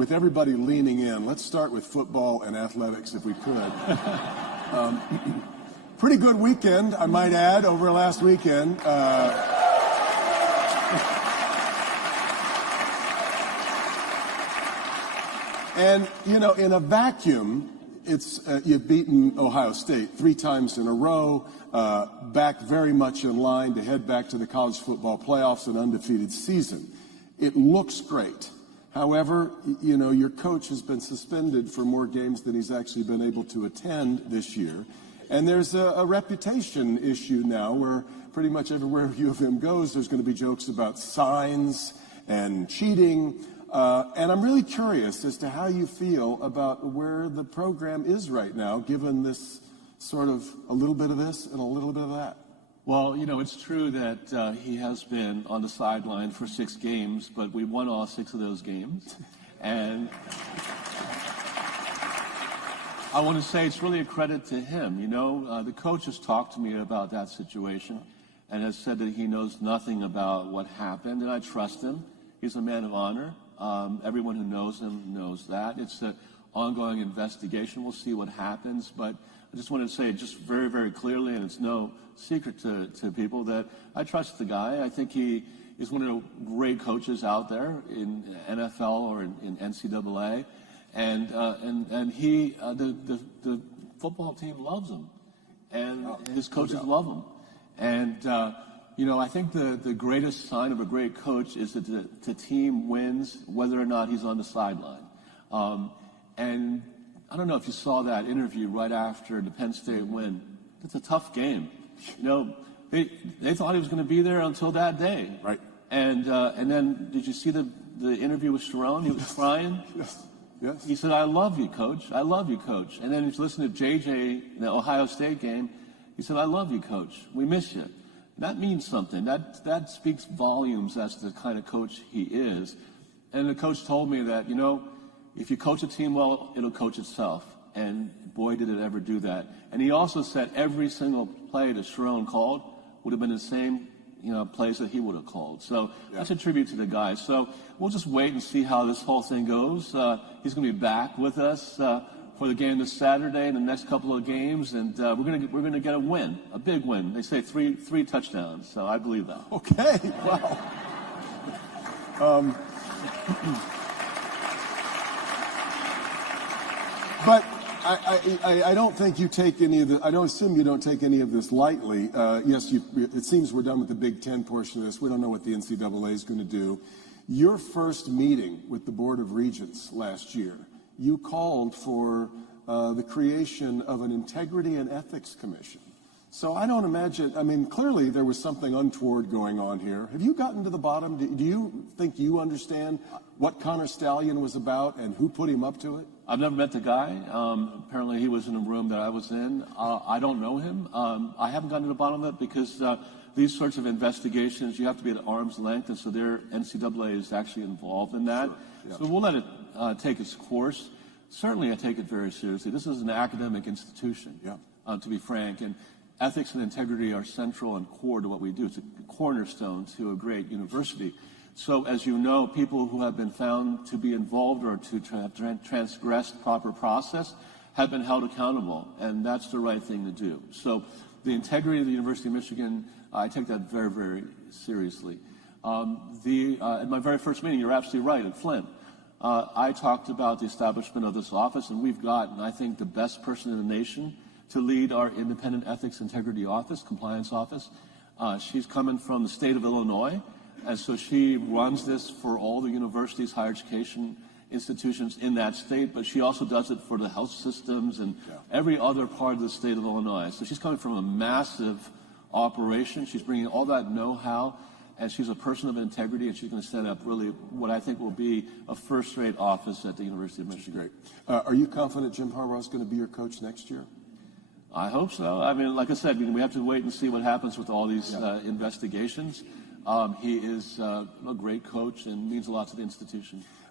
With everybody leaning in, let's start with football and athletics if we could. Pretty good weekend, I might add, over last weekend. And, you know, in a vacuum, it's you've beaten Ohio State 3 times in a row, back very much in line to head back to the college football playoffs, an undefeated season. It looks great. However, you know, your coach has been suspended for more games than he's actually been able to attend this year. And there's a reputation issue now where pretty much everywhere U of M goes, there's going to be jokes about signs and cheating. And I'm really curious as to how you feel about where the program is right now, given this sort of a little bit of this and a little bit of that. Well, you know, it's true that he has been on the sideline for 6 games, but we won all 6 of those games. And I want to say it's really a credit to him. You know, the coach has talked to me about that situation and has said that he knows nothing about what happened, and I trust him. He's a man of honor. Everyone who knows him knows that. It's an ongoing investigation. We'll see what happens, but I just wanted to say just very, very clearly, and it's no secret to people, that I trust the guy. I think he is one of the great coaches out there in NFL or in NCAA, and he the football team loves him, and his coaches love him, and you know, I think the greatest sign of a great coach is that the team wins whether or not he's on the sideline, and I don't know if you saw that interview right after the Penn State win. It's a tough game. You know, they thought he was going to be there until that day. Right. And then did you see the interview with Sharon? He was crying. Yes. Yes. He said, "I love you, Coach. I love you, Coach." And then he's listening to JJ in the Ohio State game. He said, "I love you, Coach. We miss you." That means something. That speaks volumes as to the kind of coach he is. And the coach told me that, you know, if you coach a team well, it'll coach itself. And boy, did it ever do that. And he also said every single play that Sharon called would have been the same, you know, plays that he would have called. So that's a tribute to the guy. So we'll just wait and see how this whole thing goes. He's going to be back with us for the game this Saturday and the next couple of games, and we're going to get a win, a big win. They say three touchdowns, so I believe that. Okay. Wow. But I don't think you take any of the. I don't assume you don't take any of this lightly. Yes, it seems we're done with the Big Ten portion of this. We don't know what the NCAA is going to do. Your first meeting with the Board of Regents last year, you called for the creation of an Integrity and Ethics Commission. So I don't imagine. I mean, clearly there was something untoward going on here. Have you gotten to the bottom? Do you think you understand what Connor Stalions was about and who put him up to it? I've never met the guy. Apparently he was in a room that I was in. I don't know him. I haven't gotten to the bottom of it because these sorts of investigations, you have to be at arm's length, and so their NCAA is actually involved in that. Sure. Yeah. So we'll let it take its course. Certainly I take it very seriously. This is an academic institution, to be frank, and ethics and integrity are central and core to what we do. It's a cornerstone to a great university. So, as you know, people who have been found to be involved or to have transgressed proper process have been held accountable, and that's the right thing to do. So, the integrity of the University of Michigan, I take that very, very seriously. At my very first meeting, you're absolutely right, in Flint, I talked about the establishment of this office, and we've gotten, I think, the best person in the nation to lead our independent ethics integrity office, compliance office. She's coming from the state of Illinois. And so she runs this for all the universities, higher education institutions in that state, but she also does it for the health systems and every other part of the state of Illinois. So she's coming from a massive operation. She's bringing all that know-how, and she's a person of integrity, and she's going to set up really what I think will be a first-rate office at the University of Michigan. Great. Are you confident Jim Harbaugh is going to be your coach next year? I hope so. I mean, like I said, we have to wait and see what happens with all these investigations. He is a great coach and means a lot to the institution.